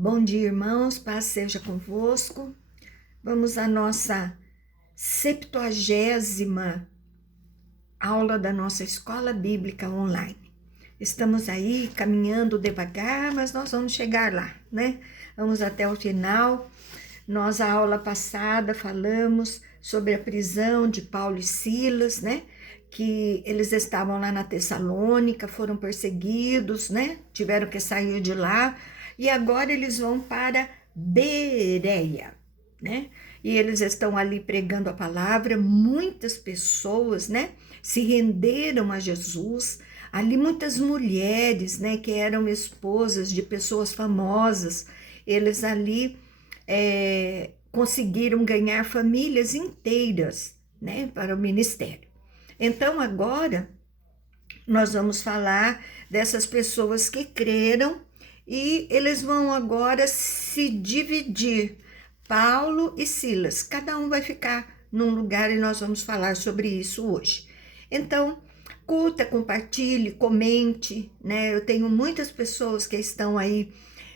Bom dia, irmãos, paz seja convosco. Vamos à nossa 70ª aula da nossa escola bíblica online. Estamos aí caminhando devagar, mas nós vamos chegar lá, né? Vamos até o final. Nós, a aula passada, falamos sobre a prisão de Paulo e Silas, né? Que eles estavam lá na Tessalônica, foram perseguidos, né? Tiveram que sair de lá e agora eles vão para Bereia, né? E eles estão ali pregando a palavra, muitas pessoas, né? Se renderam a Jesus. Ali muitas mulheres, né? Que eram esposas de pessoas famosas, eles ali conseguiram ganhar famílias inteiras, né? Para o ministério. Então, agora, nós vamos falar dessas pessoas que creram e eles vão agora se dividir, Paulo e Silas. Cada um vai ficar num lugar e nós vamos falar sobre isso hoje. Então, curta, compartilhe, comente, né? Eu tenho muitas pessoas que estão aí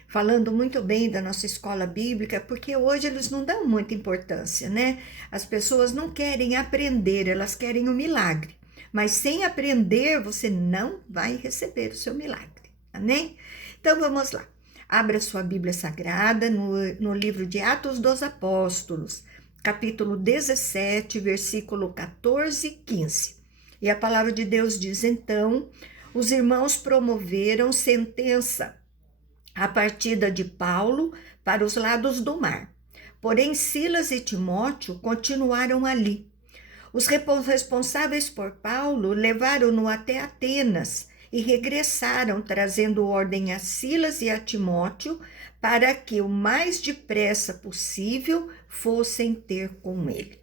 falando muito bem da nossa escola bíblica, porque hoje eles não dão muita importância, né? As pessoas não querem aprender, elas querem o milagre. Mas sem aprender, você não vai receber o seu milagre, amém? Então vamos lá. Abra sua Bíblia Sagrada no livro de Atos dos Apóstolos, capítulo 17, versículo 14 e 15. E a palavra de Deus diz: então, os irmãos promoveram sentença a partida de Paulo para os lados do mar. Porém, Silas e Timóteo continuaram ali. Os responsáveis por Paulo levaram-no até Atenas e regressaram, trazendo ordem a Silas e a Timóteo para que o mais depressa possível fossem ter com ele.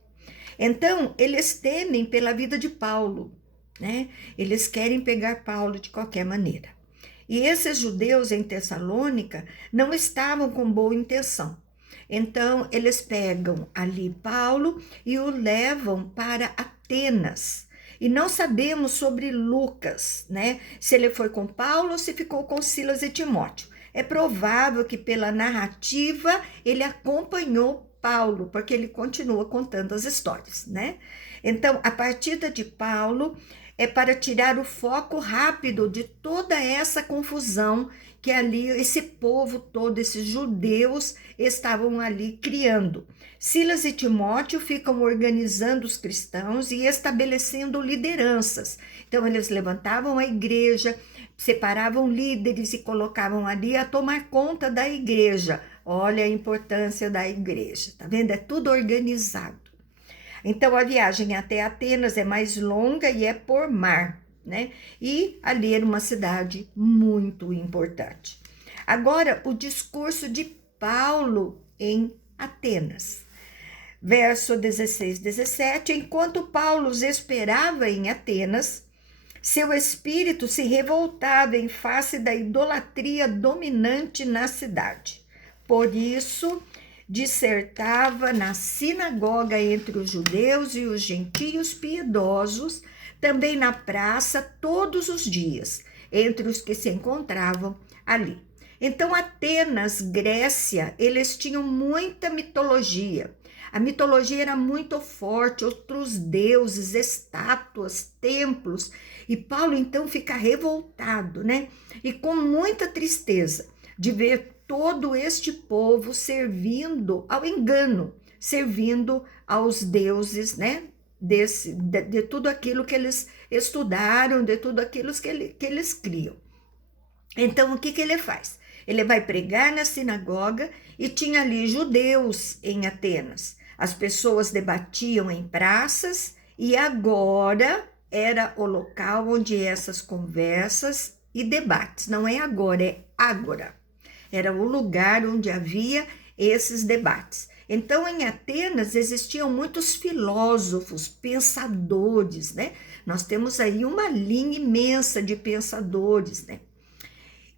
Então, eles temem pela vida de Paulo, né? Eles querem pegar Paulo de qualquer maneira. E esses judeus em Tessalônica não estavam com boa intenção. Então, eles pegam ali Paulo e o levam para Atenas. E não sabemos sobre Lucas, né? Se ele foi com Paulo ou se ficou com Silas e Timóteo. É provável que pela narrativa ele acompanhou Paulo, porque ele continua contando as histórias, né? Então, a partida de Paulo é para tirar o foco rápido de toda essa confusão que ali esse povo todo, esses judeus, estavam ali criando. Silas e Timóteo ficam organizando os cristãos e estabelecendo lideranças. Então, eles levantavam a igreja, separavam líderes e colocavam ali a tomar conta da igreja. Olha a importância da igreja, tá vendo? É tudo organizado. Então, a viagem até Atenas é mais longa e é por mar, né? E ali era uma cidade muito importante. Agora, o discurso de Paulo em Atenas. Verso 16, 17. Enquanto Paulo os esperava em Atenas, seu espírito se revoltava em face da idolatria dominante na cidade. Por isso, dissertava na sinagoga entre os judeus e os gentios piedosos, também na praça todos os dias, entre os que se encontravam ali. Então, Atenas, Grécia, eles tinham muita mitologia. A mitologia era muito forte, outros deuses, estátuas, templos. E Paulo, então, fica revoltado, né? E com muita tristeza de ver todo este povo servindo ao engano, servindo aos deuses, né? De tudo aquilo que eles estudaram, de tudo aquilo que eles criam. Então, o que ele faz? Ele vai pregar na sinagoga e tinha ali judeus em Atenas. As pessoas debatiam em praças e agora era o local onde essas conversas e debates, não é agora, é agora. Era o lugar onde havia esses debates. Então, em Atenas existiam muitos filósofos, pensadores, né? Nós temos aí uma linha imensa de pensadores, né?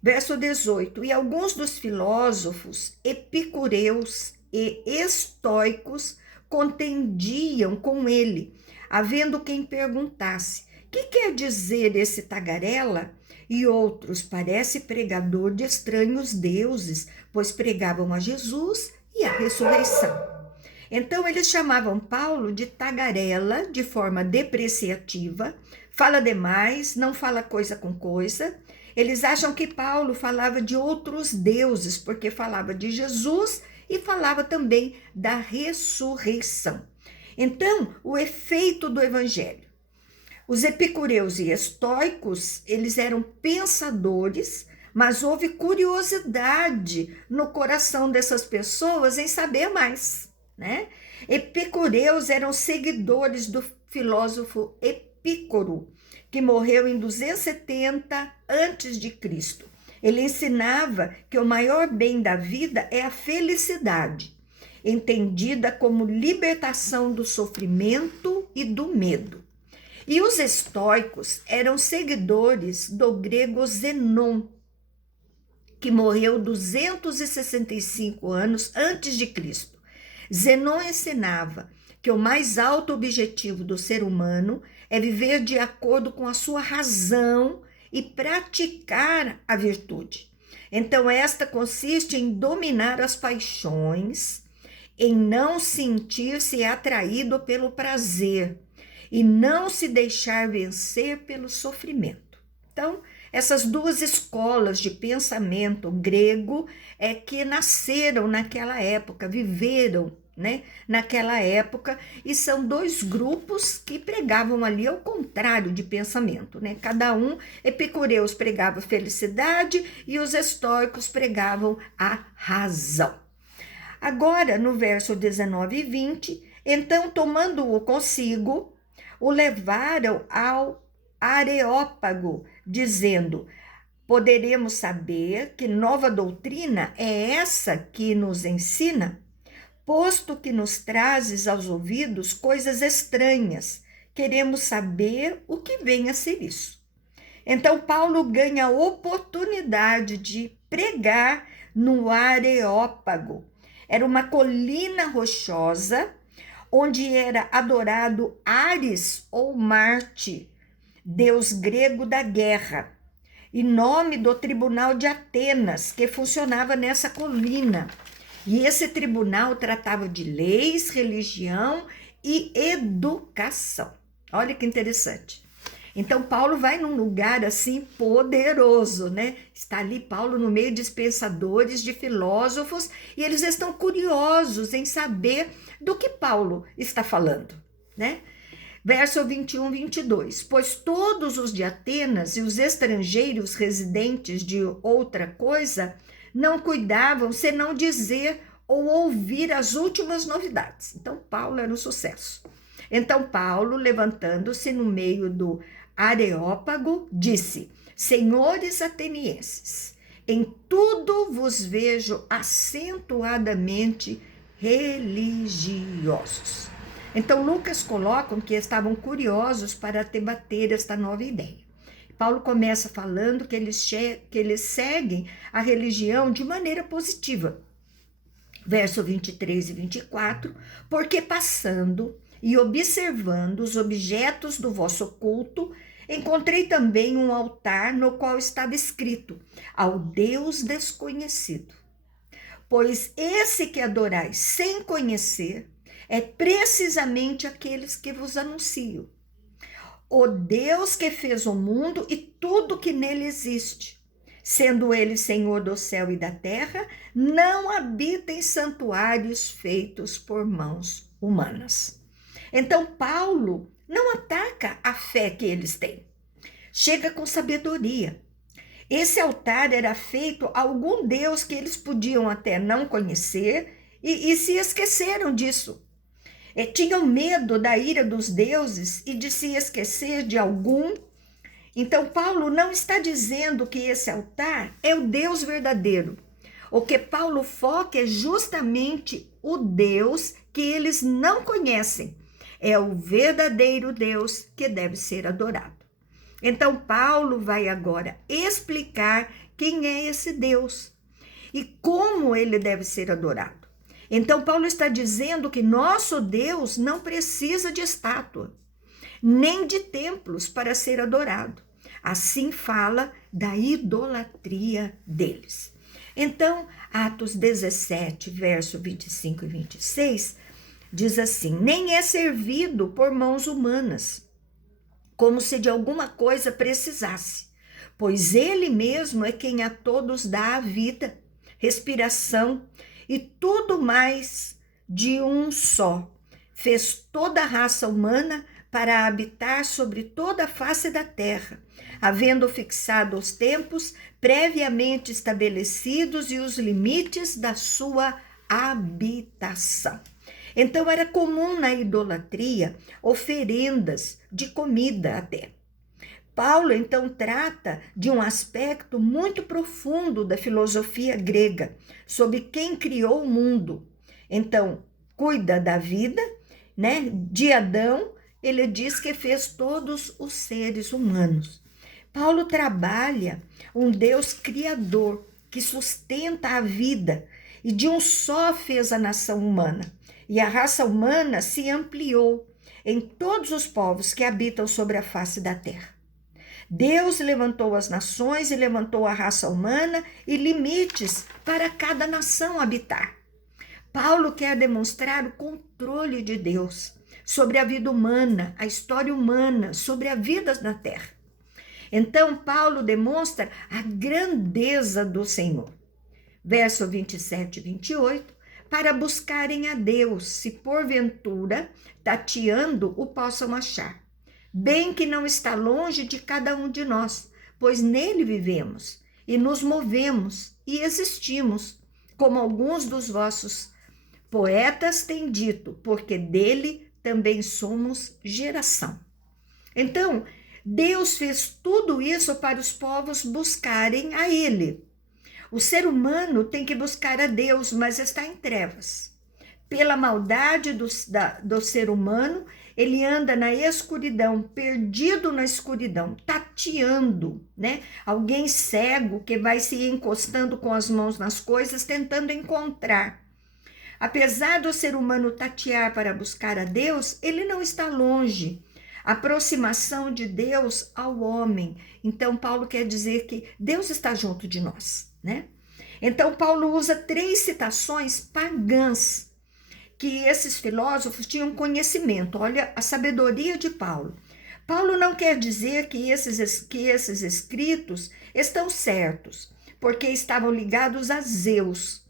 Verso 18. E alguns dos filósofos epicureus e estoicos contendiam com ele, havendo quem perguntasse: que quer dizer esse tagarela? e outros parece pregador de estranhos deuses, pois pregavam a Jesus e a ressurreição. Então eles chamavam Paulo de tagarela de forma depreciativa, fala demais, não fala coisa com coisa. Eles acham que Paulo falava de outros deuses, porque falava de Jesus e falava também da ressurreição. Então, o efeito do evangelho. Os epicureus e estoicos, eles eram pensadores, mas houve curiosidade no coração dessas pessoas em saber mais, né? Epicureus eram seguidores do filósofo Epícoro, que morreu em 270 a.C. Ele ensinava que o maior bem da vida é a felicidade, entendida como libertação do sofrimento e do medo. E os estoicos eram seguidores do grego Zenon, que morreu 265 anos antes de Cristo. Zenon ensinava que o mais alto objetivo do ser humano é viver de acordo com a sua razão e praticar a virtude. Então, esta consiste em dominar as paixões, em não sentir-se atraído pelo prazer e não se deixar vencer pelo sofrimento. Então, essas duas escolas de pensamento grego é que nasceram naquela época, viveram, né, naquela época, e são dois grupos que pregavam ali ao contrário de pensamento, né? Cada um, epicureus pregava felicidade e os estoicos pregavam a razão. Agora, no verso 19 e 20, então, tomando-o consigo, o levaram ao Areópago, dizendo: poderemos saber que nova doutrina é essa que nos ensina? Posto que nos trazes aos ouvidos coisas estranhas, queremos saber o que vem a ser isso. Então, Paulo ganha a oportunidade de pregar no Areópago. Era uma colina rochosa, onde era adorado Ares ou Marte, deus grego da guerra, e nome do tribunal de Atenas, que funcionava nessa colina. E esse tribunal tratava de leis, religião e educação. Olha que interessante. Então, Paulo vai num lugar assim poderoso, né? Está ali Paulo no meio de pensadores, de filósofos, e eles estão curiosos em saber do que Paulo está falando, né? Verso 21, 22. Pois todos os de Atenas e os estrangeiros residentes de outra coisa não cuidavam senão dizer ou ouvir as últimas novidades. Então, Paulo era um sucesso. Então, Paulo, levantando-se no meio do Areópago, disse: senhores atenienses, em tudo vos vejo acentuadamente religiosos. Então, Lucas coloca que estavam curiosos para debater esta nova ideia. Paulo começa falando que eles seguem a religião de maneira positiva. Verso 23 e 24, porque passando e observando os objetos do vosso culto, encontrei também um altar no qual estava escrito: ao Deus desconhecido. Pois esse que adorais sem conhecer é precisamente aqueles que vos anuncio. O Deus que fez o mundo e tudo que nele existe, sendo ele Senhor do céu e da terra, não habita em santuários feitos por mãos humanas. Então, Paulo não ataca a fé que eles têm. Chega com sabedoria. Esse altar era feito a algum Deus que eles podiam até não conhecer e se esqueceram disso. Tinham medo da ira dos deuses e de se esquecer de algum. Então, Paulo não está dizendo que esse altar é o Deus verdadeiro. O que Paulo foca é justamente o Deus que eles não conhecem. É o verdadeiro Deus que deve ser adorado. Então, Paulo vai agora explicar quem é esse Deus e como ele deve ser adorado. Então, Paulo está dizendo que nosso Deus não precisa de estátua, nem de templos para ser adorado. Assim fala da idolatria deles. Então, Atos 17, verso 25 e 26, diz assim: nem é servido por mãos humanas, como se de alguma coisa precisasse, pois ele mesmo é quem a todos dá a vida, respiração e tudo mais de um só. Fez toda a raça humana para habitar sobre toda a face da terra, havendo fixado os tempos previamente estabelecidos e os limites da sua habitação. Então era comum na idolatria oferendas de comida até. Paulo então trata de um aspecto muito profundo da filosofia grega, sobre quem criou o mundo. Então, cuida da vida, né? De Adão, ele diz que fez todos os seres humanos. Paulo trabalha um Deus criador que sustenta a vida e de um só fez a nação humana. E a raça humana se ampliou em todos os povos que habitam sobre a face da terra. Deus levantou as nações e levantou a raça humana e limites para cada nação habitar. Paulo quer demonstrar o controle de Deus sobre a vida humana, a história humana, sobre a vida na terra. Então, Paulo demonstra a grandeza do Senhor. Verso 27 e 28, para buscarem a Deus, se porventura, tateando, o possam achar. Bem que não está longe de cada um de nós, pois nele vivemos e nos movemos e existimos, como alguns dos vossos poetas têm dito, porque dele também somos geração. Então, Deus fez tudo isso para os povos buscarem a ele. O ser humano tem que buscar a Deus, mas está em trevas. Pela maldade do ser humano, ele anda na escuridão, perdido na escuridão, tateando, né? Alguém cego que vai se encostando com as mãos nas coisas, tentando encontrar. Apesar do ser humano tatear para buscar a Deus, ele não está longe. A aproximação de Deus ao homem. Então, Paulo quer dizer que Deus está junto de nós, né? Então, Paulo usa 3 citações pagãs que esses filósofos tinham conhecimento. Olha a sabedoria de Paulo. Paulo não quer dizer que esses escritos estão certos, porque estavam ligados a Zeus,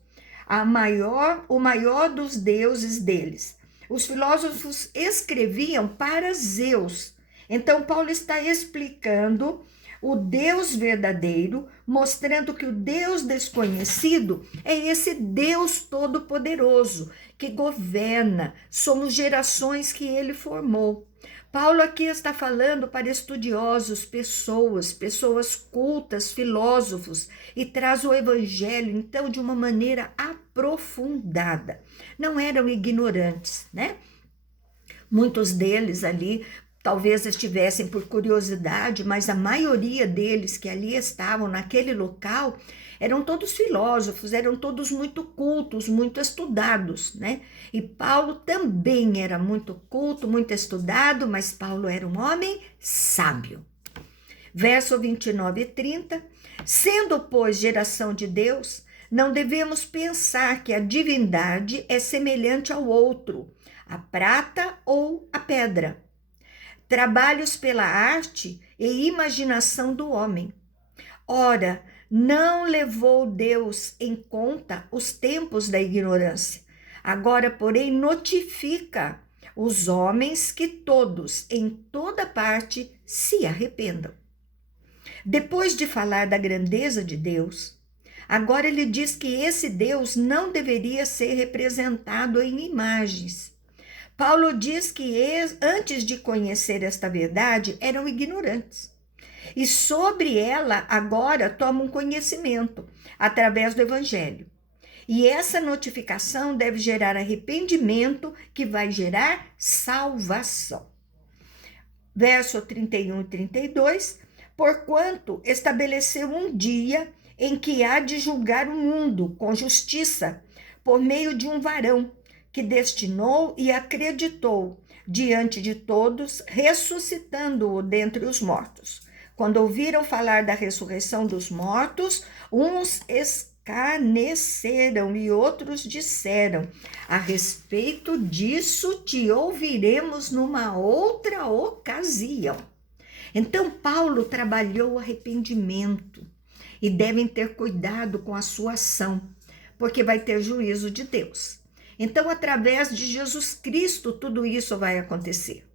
o maior dos deuses deles. Os filósofos escreviam para Zeus. Então, Paulo está explicando o Deus verdadeiro, mostrando que o Deus desconhecido é esse Deus todo-poderoso que governa, somos gerações que ele formou. Paulo aqui está falando para estudiosos, pessoas cultas, filósofos, e traz o evangelho, então, de uma maneira aprofundada. Não eram ignorantes, né? Muitos deles ali talvez estivessem por curiosidade, mas a maioria deles que ali estavam naquele local eram todos filósofos, eram todos muito cultos, muito estudados, né? E Paulo também era muito culto, muito estudado, mas Paulo era um homem sábio. Verso 29 e 30, sendo, pois, geração de Deus, não devemos pensar que a divindade é semelhante ao outro, a prata ou a pedra. Trabalhos pela arte e imaginação do homem. Ora, não levou Deus em conta os tempos da ignorância. Agora, porém, notifica os homens que todos, em toda parte, se arrependam. Depois de falar da grandeza de Deus, agora ele diz que esse Deus não deveria ser representado em imagens. Paulo diz que antes de conhecer esta verdade eram ignorantes. E sobre ela agora tomam conhecimento através do evangelho. E essa notificação deve gerar arrependimento, que vai gerar salvação. Verso 31 e 32, porquanto estabeleceu um dia em que há de julgar o mundo com justiça, por meio de um varão, que destinou e acreditou diante de todos, ressuscitando-o dentre os mortos, Quando ouviram falar da ressurreição dos mortos, uns escarneceram e outros disseram: a respeito disso te ouviremos numa outra ocasião. Então Paulo trabalhou o arrependimento e devem ter cuidado com a sua ação, porque vai ter juízo de Deus. Então, através de Jesus Cristo, tudo isso vai acontecer.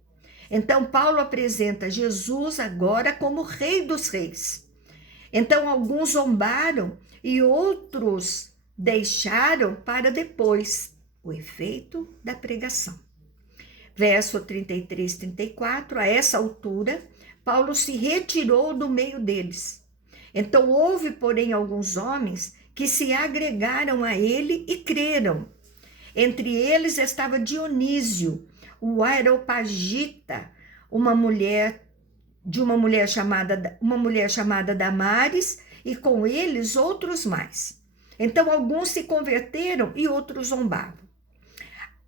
Então, Paulo apresenta Jesus agora como Rei dos Reis. Então, alguns zombaram e outros deixaram para depois o efeito da pregação. Verso 33, 34, a essa altura, Paulo se retirou do meio deles. Então, houve, porém, alguns homens que se agregaram a ele e creram. Entre eles estava Dionísio, o Areopagita, uma mulher chamada Damaris, e com eles outros mais. Então, alguns se converteram e outros zombavam.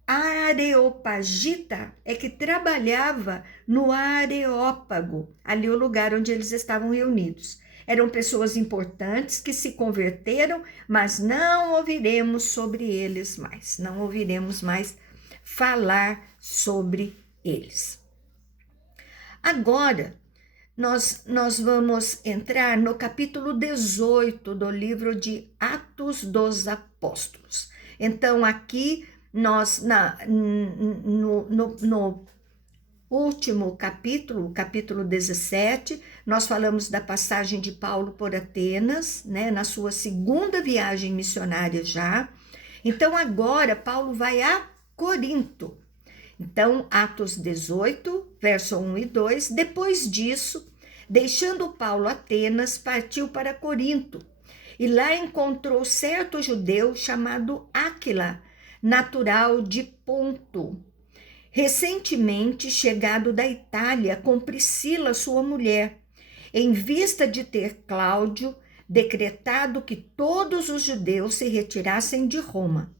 A Areopagita é que trabalhava no Areópago, ali o lugar onde eles estavam reunidos. Eram pessoas importantes que se converteram, mas não ouviremos sobre eles mais. Não ouviremos mais falar sobre eles. Agora, nós vamos entrar no capítulo 18 do livro de Atos dos Apóstolos. Então, aqui, nós, no último capítulo, o capítulo 17, nós falamos da passagem de Paulo por Atenas, né, na sua segunda viagem missionária já. Então, agora, Paulo vai a Corinto. Então, Atos 18, verso 1 e 2, depois disso, deixando Paulo Atenas, partiu para Corinto, e lá encontrou certo judeu chamado Áquila, natural de Ponto, recentemente chegado da Itália com Priscila, sua mulher, em vista de ter Cláudio decretado que todos os judeus se retirassem de Roma.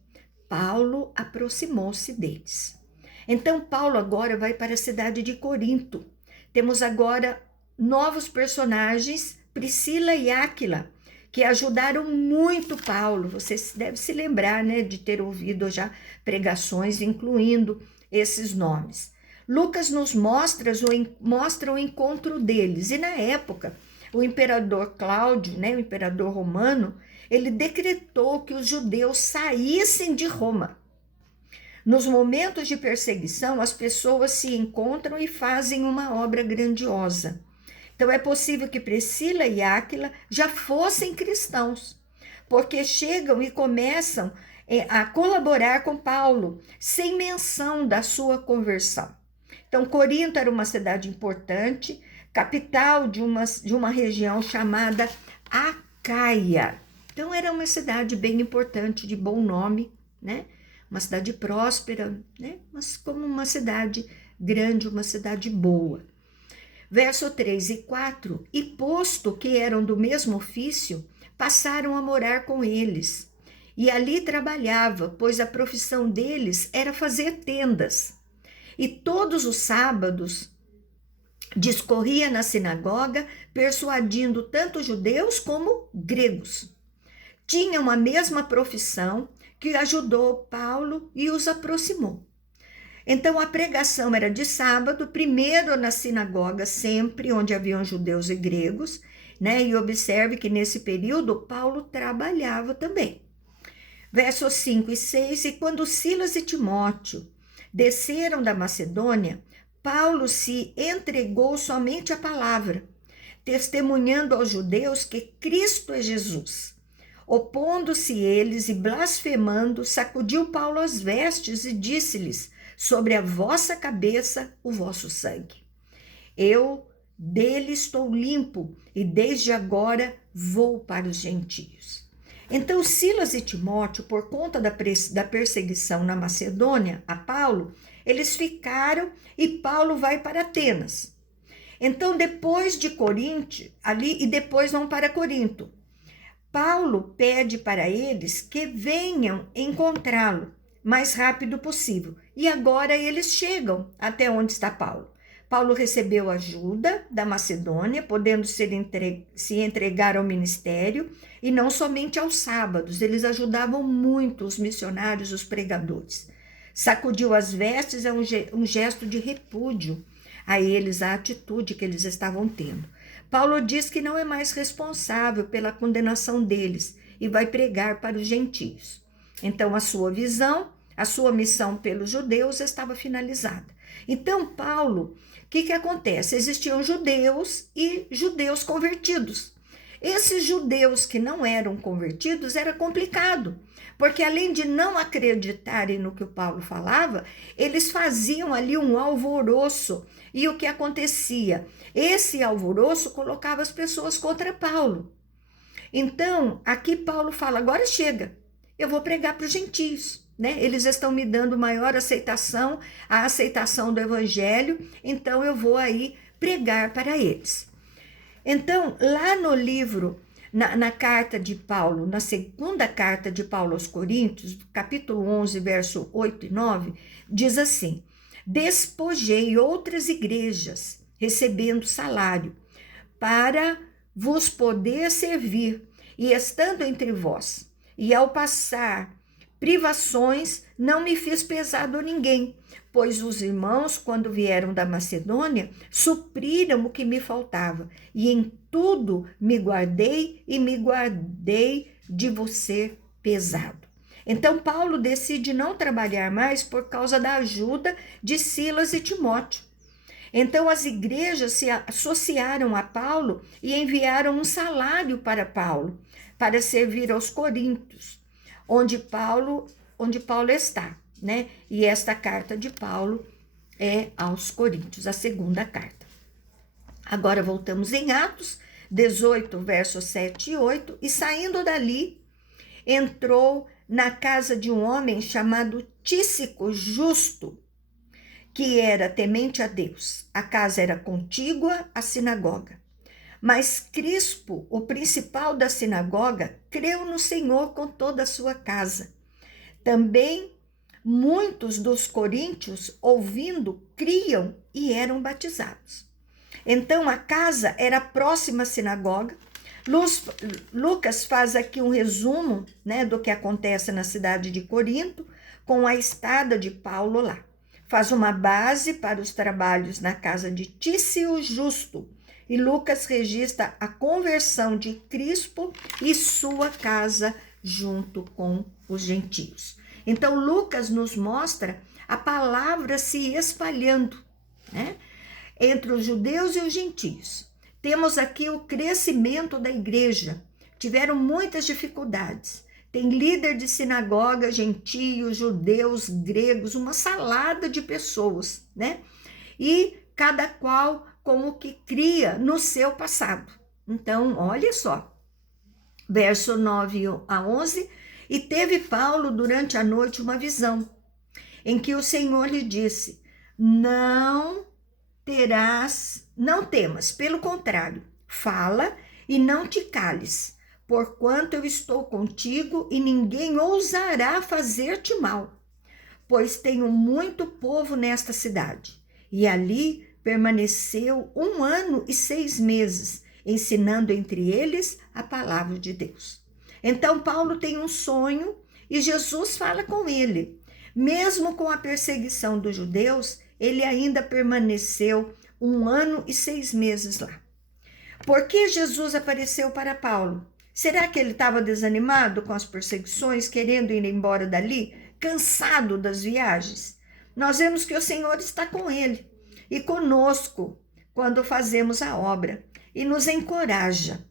Paulo aproximou-se deles. Então, Paulo agora vai para a cidade de Corinto. Temos agora novos personagens, Priscila e Áquila, que ajudaram muito Paulo. Você deve se lembrar, né, de ter ouvido já pregações, incluindo esses nomes. Lucas nos mostra o encontro deles. E na época, o imperador Cláudio, né, o imperador romano, ele decretou que os judeus saíssem de Roma. Nos momentos de perseguição, as pessoas se encontram e fazem uma obra grandiosa. Então, é possível que Priscila e Áquila já fossem cristãos, porque chegam e começam a colaborar com Paulo, sem menção da sua conversão. Então, Corinto era uma cidade importante, capital de uma região chamada Acaia. Então, era uma cidade bem importante, de bom nome, né? Uma cidade próspera, né? Mas como uma cidade grande, uma cidade boa. Verso 3 e 4, e posto que eram do mesmo ofício, passaram a morar com eles. E ali trabalhava, pois a profissão deles era fazer tendas. E todos os sábados discorria na sinagoga, persuadindo tanto judeus como gregos. Tinham a mesma profissão, que ajudou Paulo e os aproximou. Então, a pregação era de sábado, primeiro na sinagoga, sempre onde haviam judeus e gregos, né? E observe que nesse período Paulo trabalhava também. Versos 5 e 6, e quando Silas e Timóteo desceram da Macedônia, Paulo se entregou somente à palavra, testemunhando aos judeus que Cristo é Jesus. Opondo-se eles e blasfemando, sacudiu Paulo as vestes e disse-lhes: sobre a vossa cabeça o vosso sangue. Eu dele estou limpo e desde agora vou para os gentios. Então Silas e Timóteo, por conta da perseguição na Macedônia a Paulo, eles ficaram e Paulo vai para Atenas. Então depois de Corinto, ali e depois vão para Corinto. Paulo pede para eles que venham encontrá-lo mais rápido possível. E agora eles chegam até onde está Paulo. Paulo recebeu ajuda da Macedônia, podendo se entregar ao ministério, e não somente aos sábados, eles ajudavam muito os missionários, os pregadores. Sacudiu as vestes é um gesto de repúdio a eles, a atitude que eles estavam tendo. Paulo diz que não é mais responsável pela condenação deles e vai pregar para os gentios. Então, a sua visão, a sua missão pelos judeus estava finalizada. Então, Paulo, o que acontece? Existiam judeus e judeus convertidos. Esses judeus que não eram convertidos era complicado, porque além de não acreditarem no que o Paulo falava, eles faziam ali um alvoroço. E o que acontecia? Esse alvoroço colocava as pessoas contra Paulo. Então, aqui Paulo fala, agora chega, eu vou pregar para os gentios, né? Eles estão me dando maior aceitação, a aceitação do evangelho, então eu vou aí pregar para eles. Então, lá no livro, na carta de Paulo, na segunda carta de Paulo aos Coríntios, capítulo 11, verso 8 e 9, diz assim, despojei outras igrejas, recebendo salário, para vos poder servir, e estando entre vós, e ao passar privações, não me fiz pesado a ninguém, pois os irmãos, quando vieram da Macedônia, supriram o que me faltava, e em tudo me guardei de você pesado. Então, Paulo decide não trabalhar mais por causa da ajuda de Silas e Timóteo. Então, as igrejas se associaram a Paulo e enviaram um salário para Paulo, para servir aos coríntios, onde Paulo está, né? E esta carta de Paulo é aos Coríntios, a segunda carta. Agora voltamos em Atos 18, versos 7 e 8, e saindo dali, entrou na casa de um homem chamado Tícico Justo, que era temente a Deus. A casa era contígua à sinagoga. Mas Crispo, o principal da sinagoga, creu no Senhor com toda a sua casa. Também muitos dos coríntios, ouvindo, criam e eram batizados. Então, a casa era próxima à sinagoga. Lucas faz aqui um resumo, né, do que acontece na cidade de Corinto, com a estada de Paulo lá. Faz uma base para os trabalhos na casa de Tício Justo. E Lucas registra a conversão de Crispo e sua casa junto com os gentios. Então, Lucas nos mostra a palavra se espalhando, né, entre os judeus e os gentios. Temos aqui o crescimento da igreja. Tiveram muitas dificuldades. Tem líder de sinagoga, gentios, judeus, gregos, uma salada de pessoas, né? E cada qual como que cria no seu passado. Então, olha só, verso 9 a 11, e teve Paulo durante a noite uma visão, em que o Senhor lhe disse, não temas, pelo contrário, fala e não te cales, porquanto eu estou contigo e ninguém ousará fazer-te mal, pois tenho muito povo nesta cidade. E ali permaneceu 1 ano e 6 meses, ensinando entre eles a palavra de Deus. Então Paulo tem um sonho e Jesus fala com ele. Mesmo com a perseguição dos judeus, ele ainda permaneceu 1 ano e 6 meses lá. Por que Jesus apareceu para Paulo? Será que ele estava desanimado com as perseguições, querendo ir embora dali, cansado das viagens? Nós vemos que o Senhor está com ele e conosco quando fazemos a obra e nos encoraja.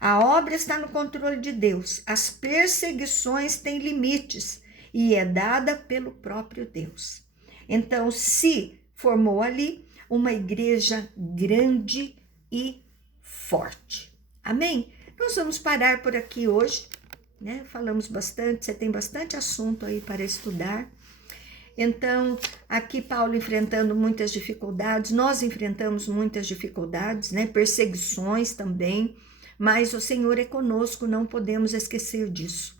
A obra está no controle de Deus. As perseguições têm limites e é dada pelo próprio Deus. Então, se formou ali uma igreja grande e forte. Amém? Nós vamos parar por aqui hoje, né? Falamos bastante, você tem bastante assunto aí para estudar. Então, aqui Paulo enfrentando muitas dificuldades, nós enfrentamos muitas dificuldades, né? Perseguições também, mas o Senhor é conosco, não podemos esquecer disso.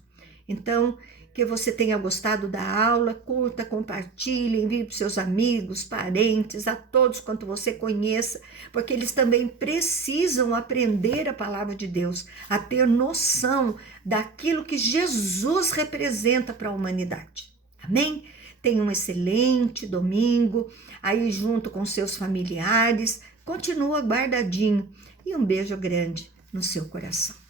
Então, que você tenha gostado da aula. Curta, compartilhe, envie para os seus amigos, parentes, a todos quanto você conheça, porque eles também precisam aprender a palavra de Deus, a ter noção daquilo que Jesus representa para a humanidade. Amém? Tenha um excelente domingo, aí junto com seus familiares. Continua guardadinho e um beijo grande no seu coração.